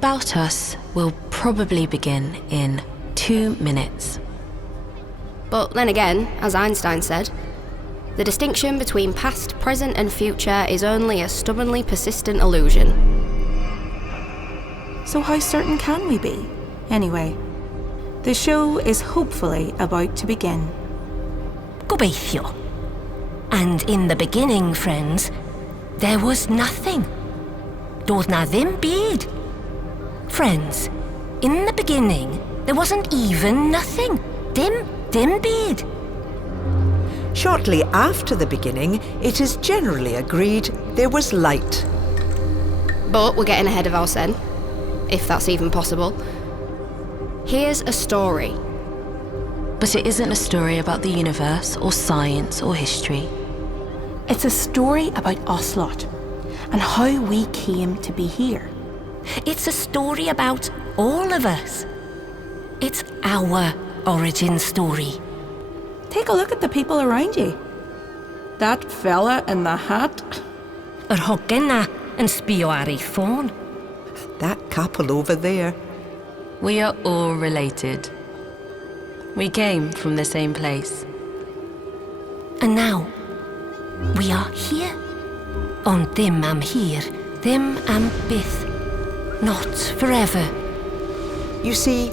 About Us will probably begin in 2 minutes. But then again, as Einstein said, the distinction between past, present and future is only a stubbornly persistent illusion. So how certain can we be? Anyway, the show is hopefully about to begin. Gobeithio. And in the beginning, friends, there was nothing. Doedd na ddim byd. Friends, in the beginning, there wasn't even nothing. Dim byd. Shortly after the beginning, it is generally agreed there was light. But we're getting ahead of ourselves, if that's even possible. Here's a story. But it isn't a story about the universe or science or history. It's a story about us lot and how we came to be here. It's a story about all of us. It's our origin story. Take a look at the people around you. That fella in the hat. Yr hogen na yn sbïo ar ei ffôn. That couple over there. We are all related. We came from the same place. And now, we are here. Ond ddim am hir, ddim am byth. Not forever. You see,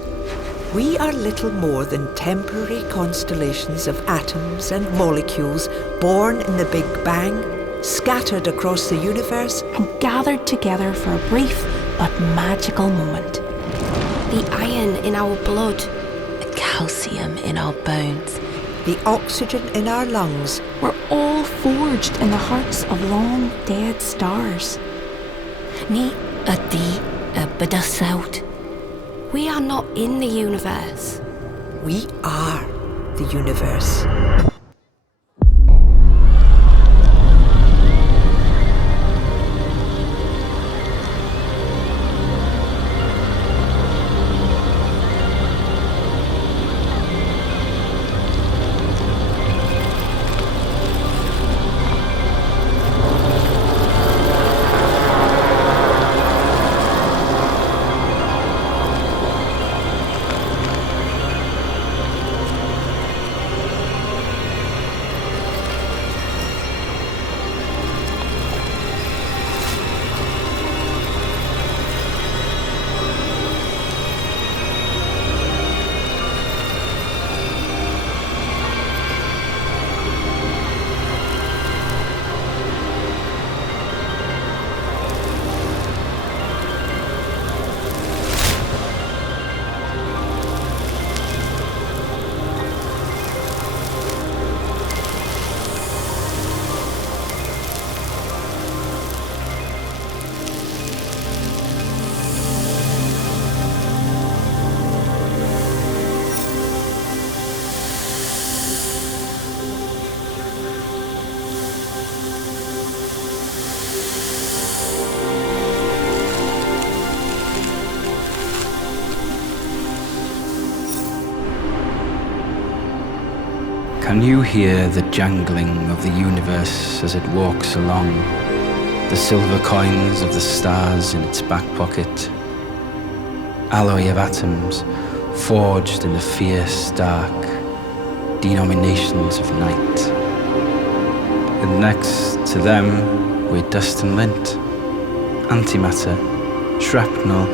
we are little more than temporary constellations of atoms and molecules born in the Big Bang, scattered across the universe And gathered together for a brief but magical moment. The iron in our blood. The calcium in our bones. the oxygen in our lungs. We're all forged in the hearts of long dead stars. Ni ydy y bydysawd. We are not in the universe. We are the universe. Can you hear the jangling of the universe as it walks along, the silver coins of the stars in its back pocket, alloy of atoms forged in the fierce dark denominations of night? And next to them we're dust and lint, antimatter, shrapnel,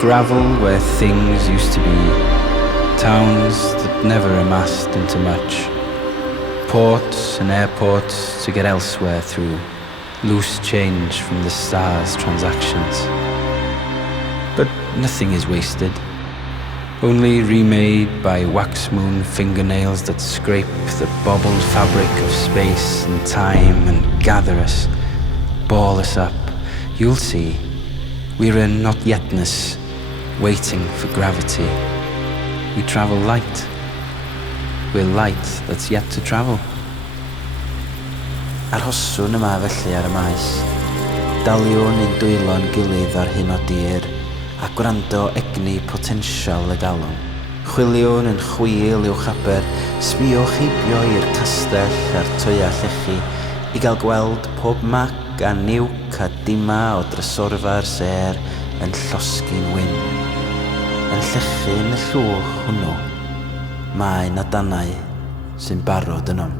gravel where things used to be, towns that never amassed into much, ports and airports to get elsewhere through loose change from the stars' transactions. But nothing is wasted, only remade by wax moon fingernails that scrape the bobbled fabric of space and time and gather us, ball us up. You'll see, we're in not yetness, waiting for gravity. We travel light. We're light that's yet to travel. Arhoswn yma felly ar y maes. Daliwn ein dwylo'n gilydd ar hyn o dir, a gwrando egni potensial y dalwn. Chwiliwn yn chwil i'w chaber, sbiwch heibio i'r castell a'r toia llechi, I gael gweld pob mac a niwc a dima o drysorfa'r ser yn llosgi'n wyn. Yn llechu yn y llwch hwnnw, mae nadanau sy'n barod yno.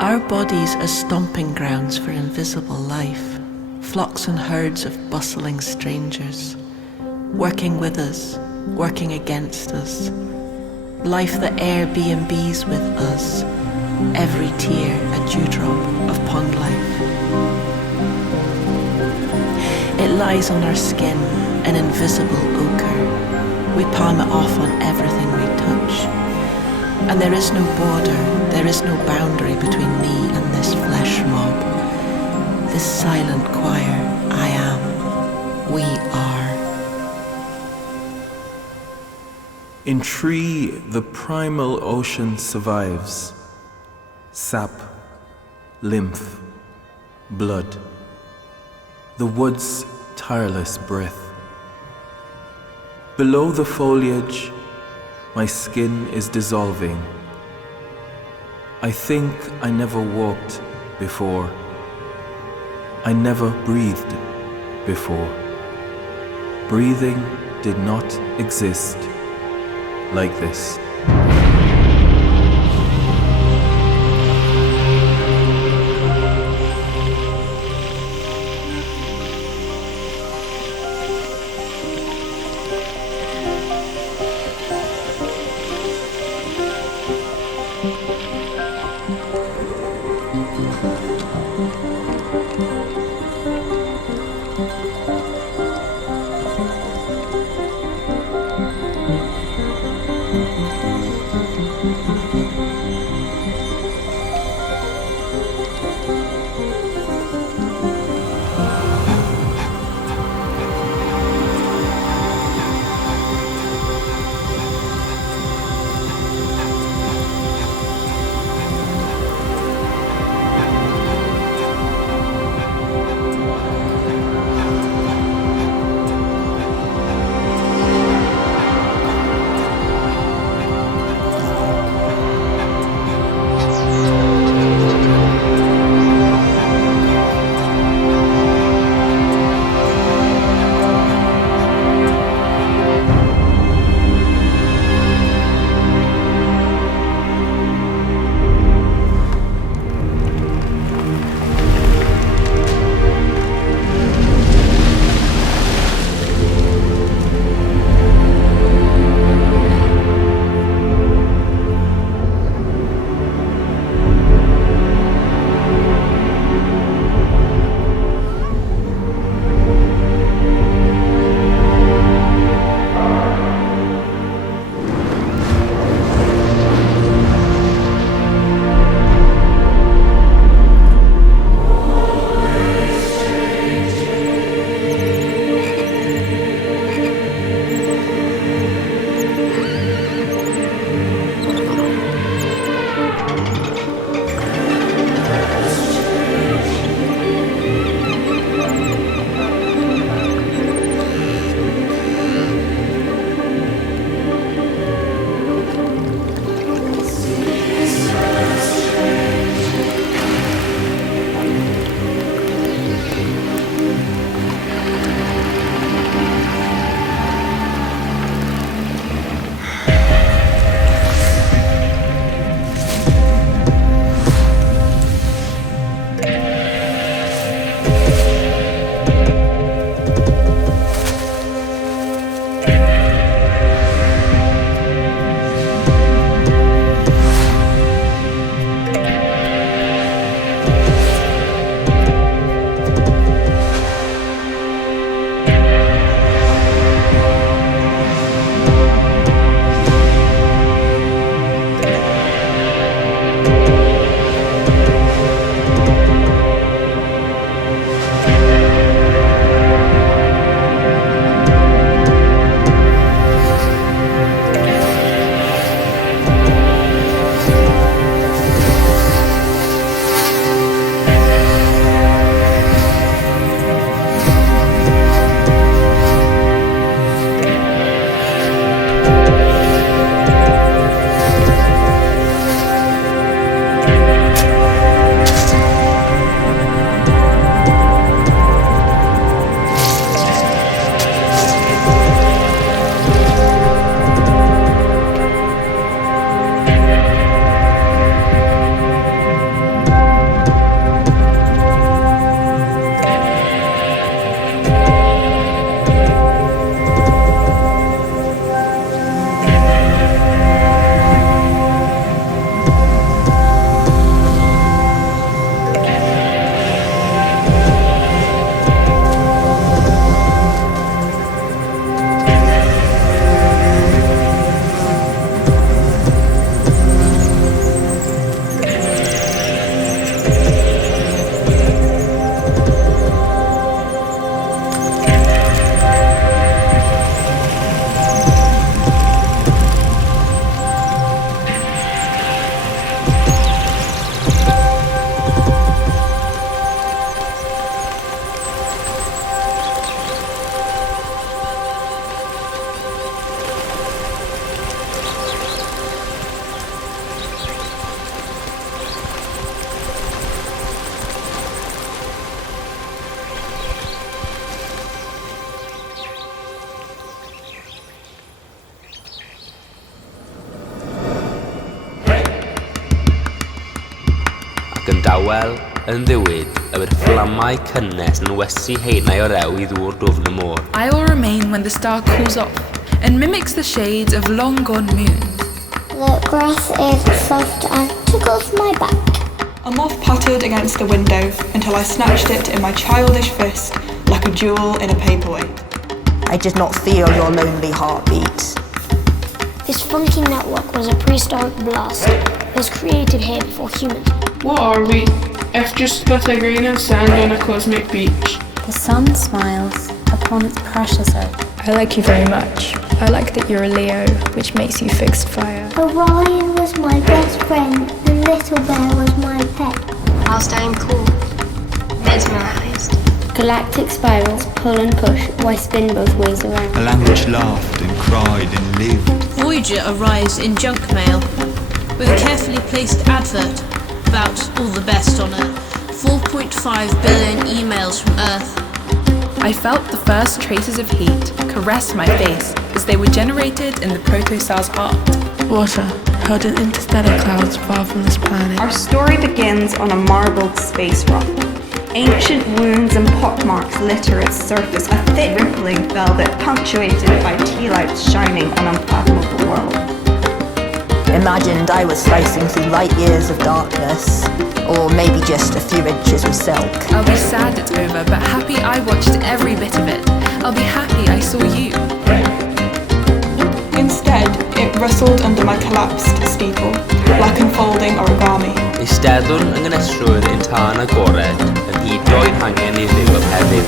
Our bodies are stomping grounds for invisible life, flocks and herds of bustling strangers, working with us, working against us, life that Airbnbs with us, every tear a dewdrop of pond life. It lies on our skin, an invisible ochre. We palm it off on everything we touch. And there is no border, there is no boundary between me and this flesh mob. This silent choir, I am, we are. In tree, the primal ocean survives. Sap, lymph, blood. The wood's tireless breath. Below the foliage, my skin is dissolving. I think I never walked before. I never breathed before. Breathing did not exist like this. tawel yn ddiwyd y bydd fflamau cynnes yn wesu heinau o rew I ddŵr dwfn y môr. I will remain when the star cools off and mimics the shades of long-gone moons. The grass is soft and tickles my back. A moth pattered against the window until I snatched it in my childish fist like a jewel in a paperweight. I did not feel your lonely heartbeat. This funky network was a prehistoric blast. It was created here before humans. What are we, if just but a grain of sand on a cosmic beach? The sun smiles upon its precious earth. I like you very much. I like that you're a Leo, which makes you fixed fire. Orion was my best friend, and Little Bear was my pet. Whilst I am cool, mesmerized. Galactic spirals pull and push, why spin both ways around. A language laughed and cried and lived. Voyager arrives in junk mail with a carefully placed advert about all the best on Earth. 4.5 billion emails from Earth. I felt the first traces of heat caress my face as they were generated in the protocell's heart. Water held in interstellar clouds far from this planet. Our story begins on a marbled space rock. Ancient wounds and pockmarks litter its surface, a thick rippling velvet punctuated by tea lights shining on unfathomable world. Imagined I was slicing through light years of darkness, or maybe just a few inches of silk. I'll be sad it's over, but happy I watched every bit of it. I'll be happy I saw you. Instead, it rustled under my collapsed steeple, like unfolding origami. Eisteddwn yng nghynesrwydd ein tân agored yn hydro'n hangen I ddiw y heddiw.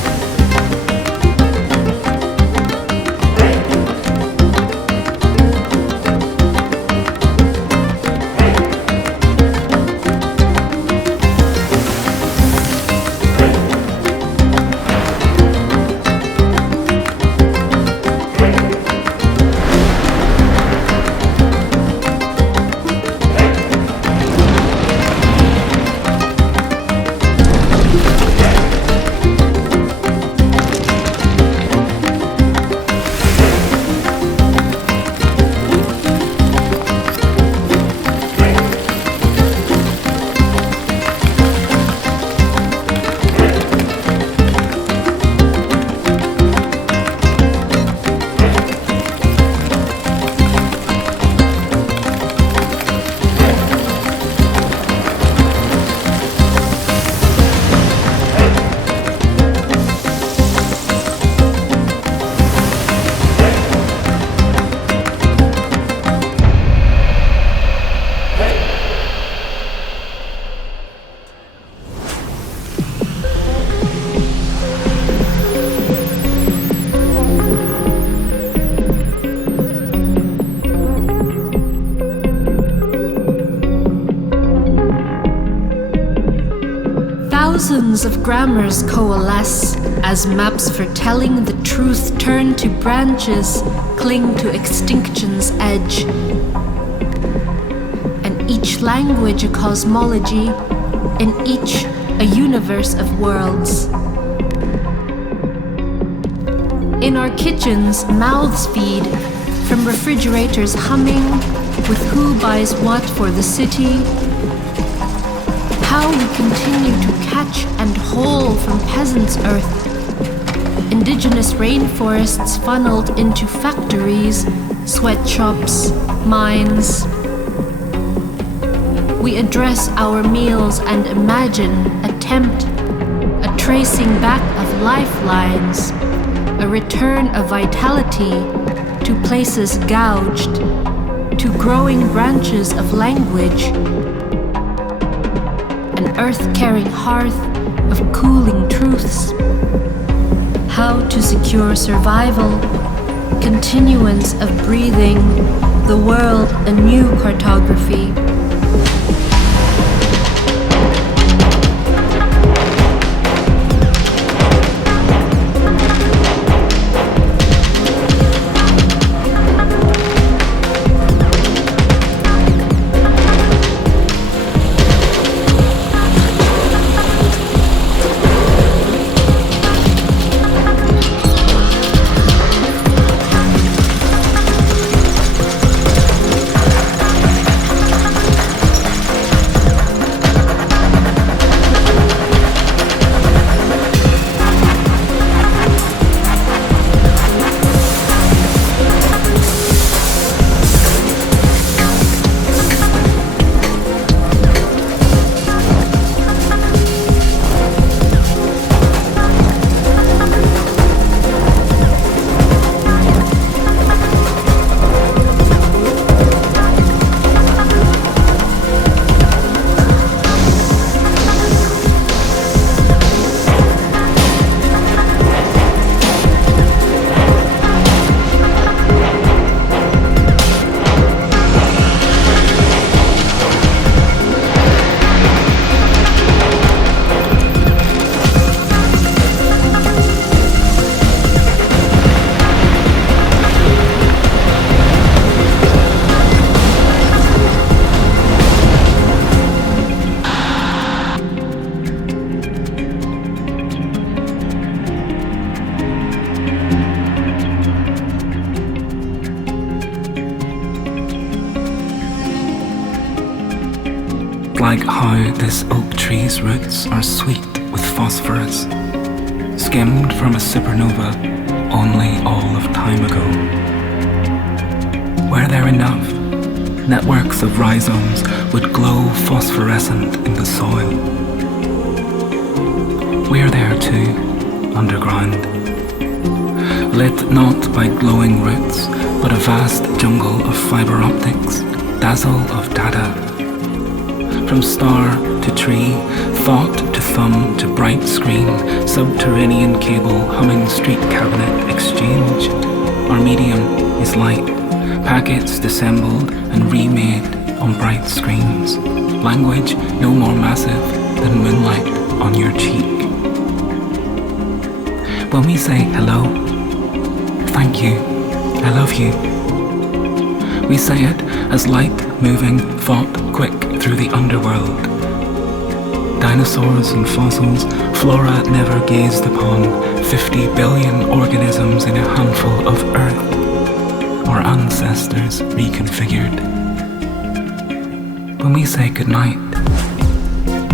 Thousands of grammars coalesce as maps for telling the truth turn to branches, cling to extinction's edge. And each language a cosmology, in each a universe of worlds. In our kitchens, mouths feed, from refrigerators humming, with who buys what for the city. How we continue to catch and haul from peasants' earth. Indigenous rainforests funneled into factories, sweatshops, mines. We address our meals and imagine, attempt, a tracing back of lifelines, a return of vitality to places gouged, to growing branches of language, an earth-carrying hearth of cooling truths. How to secure survival, continuance of breathing, the world a new cartography. like how this oak tree's roots are sweet with phosphorus, skimmed from a supernova only all of time ago. Were there enough, networks of rhizomes would glow phosphorescent in the soil. We're there too, underground, lit not by glowing roots, but a vast jungle of fibre optics, dazzle of data. From star to tree, thought to thumb to bright screen, subterranean cable, humming street cabinet exchange. Our medium is light, packets dissembled and remade on bright screens. Language no more massive than moonlight on your cheek. When we say hello, thank you, I love you, we say it as light moving thought quick through the underworld. Dinosaurs and fossils, flora never gazed upon, 50 billion organisms in a handful of earth, our ancestors reconfigured. When we say goodnight,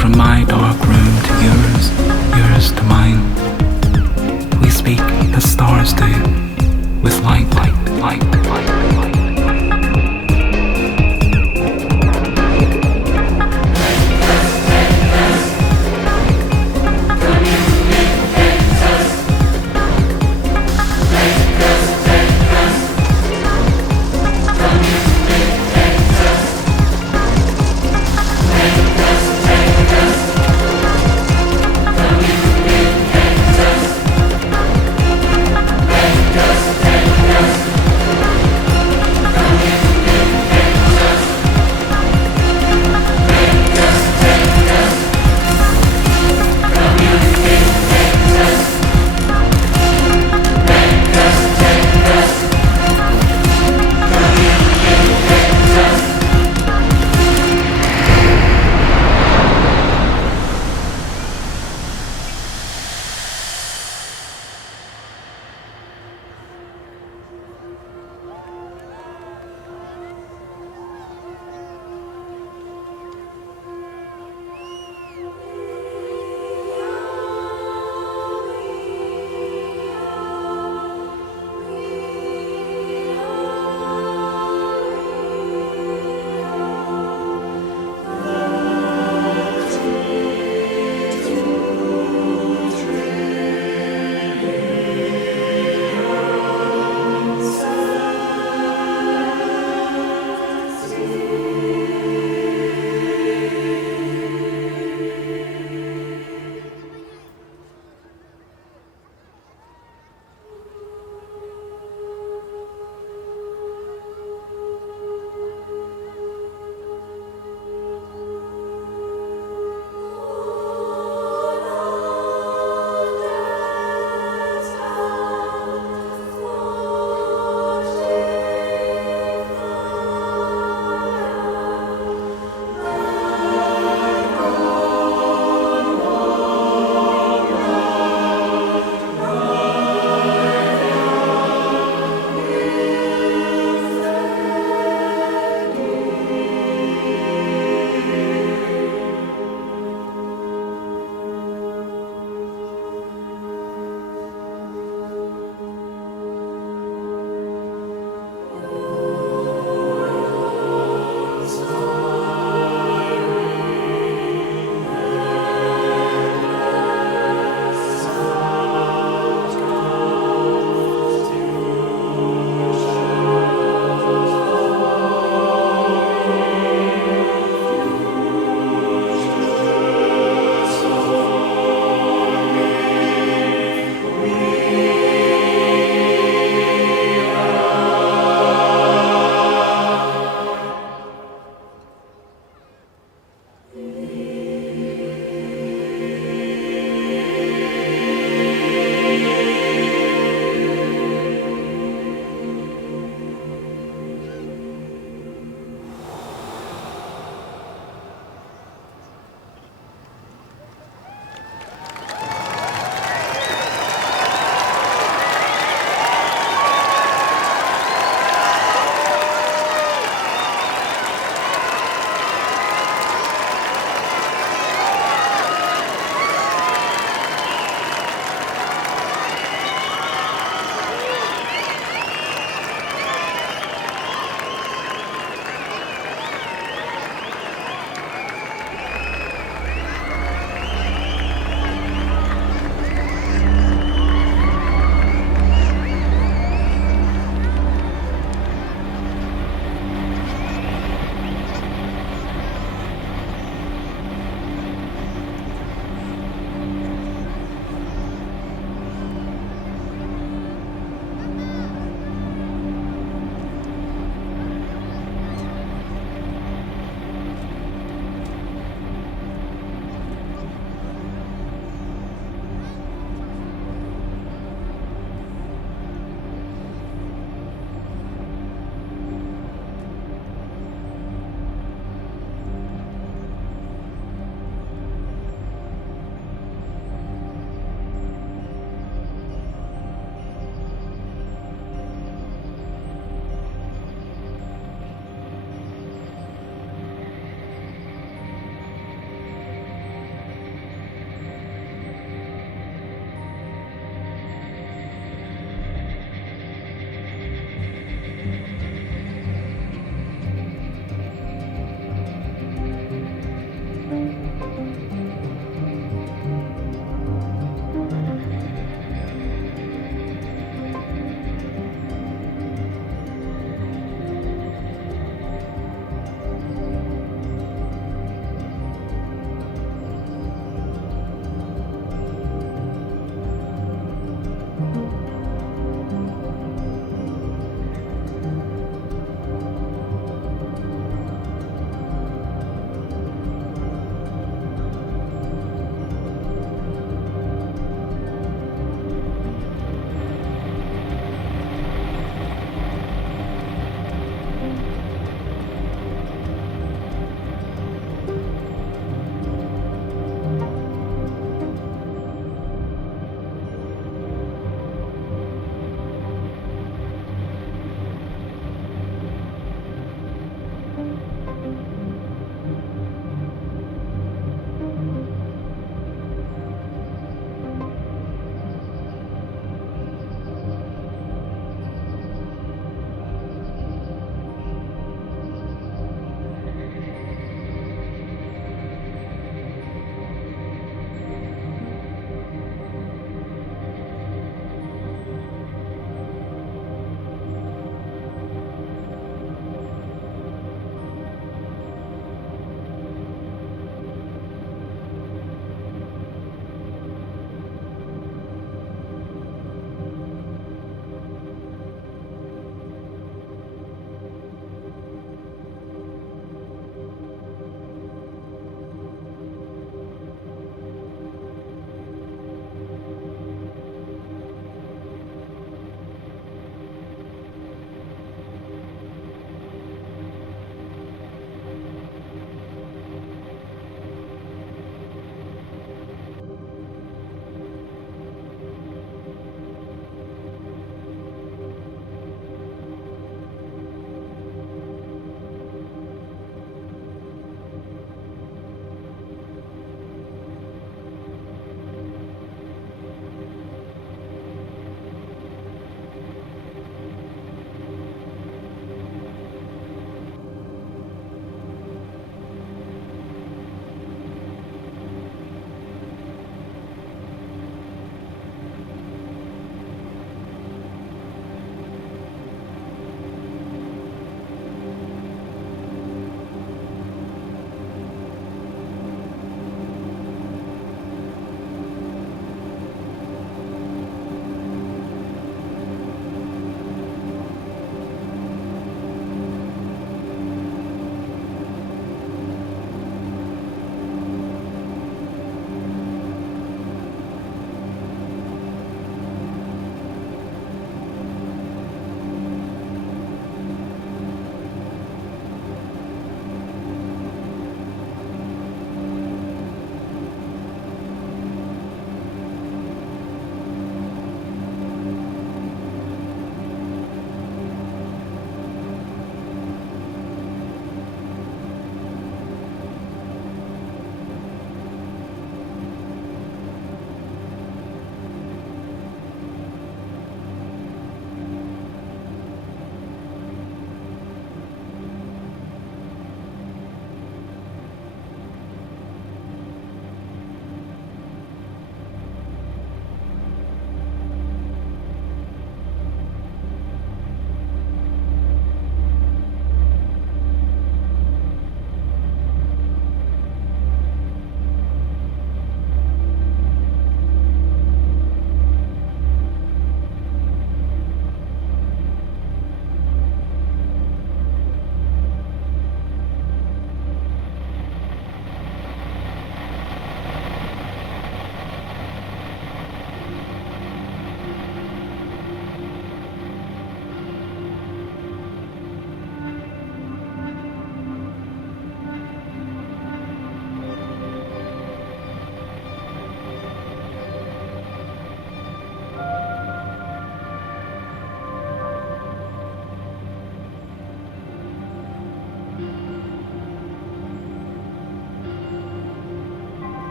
from my dark room to yours,